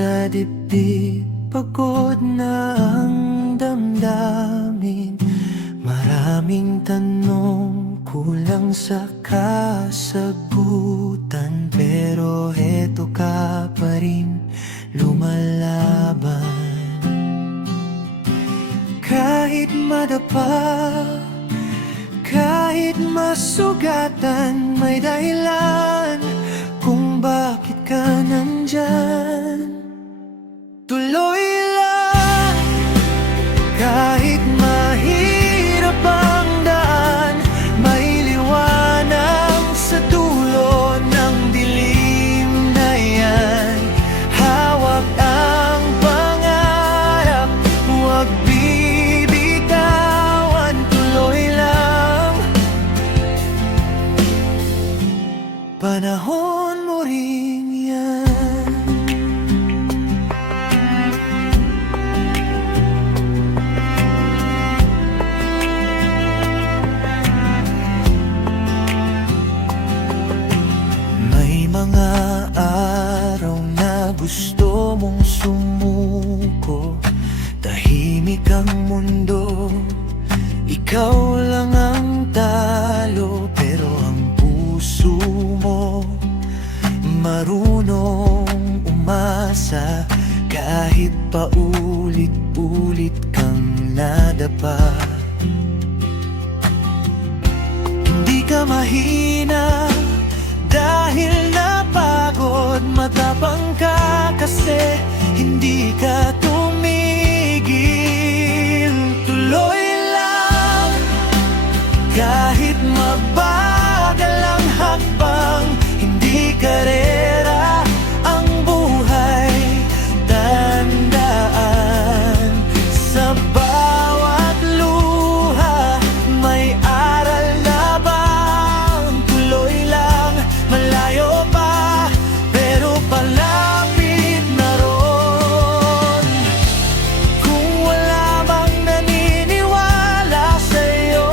sa dibdib, pagod na ang damdamin. Maraming tanong, kulang sa kasagutan, pero heto ka pa rin, lumalaban. Kahit madapa, kahit masugatan, may dahilan kung bakit ka nandyan. Tuloy lang, kahit mahirap ang daan, may liwanag sa dulo ng dilim na yan. Hawak ang pangarap, huwag bibitawan. Tuloy lang, panahon mo rin yan. Mga araw na gusto mong sumuko, tahimik ang mundo, ikaw lang ang talo. Pero ang puso mo marunong umasa, kahit paulit-ulit kang nadapa. Hindi ka mahina dahil napagod, matapang ka kasi hindi ka tumigil. Tuloy lang, kahit mabagal ang hakbang, hindi karera ang buhay. Tandaan, sa bawat luha may aral na bang. Tuloy lang, malayo pa, pero palapit na ron. Kung wala mang naniniwala sa'yo,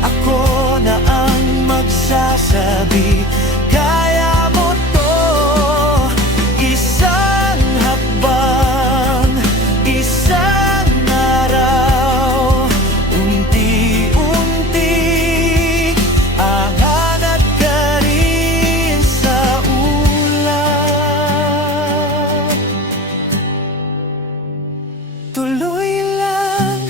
ako na ang magsasabi, kaya mo to. Isang hakbang, isang araw, unti-unti aangat ka rin sa ulap. Tuloy lang,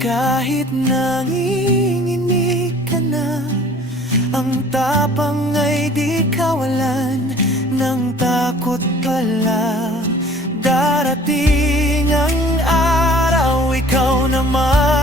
kahit nanginginig ka na, ang tapang ay di kawalan ng takot pala. Darating ang araw, ikaw naman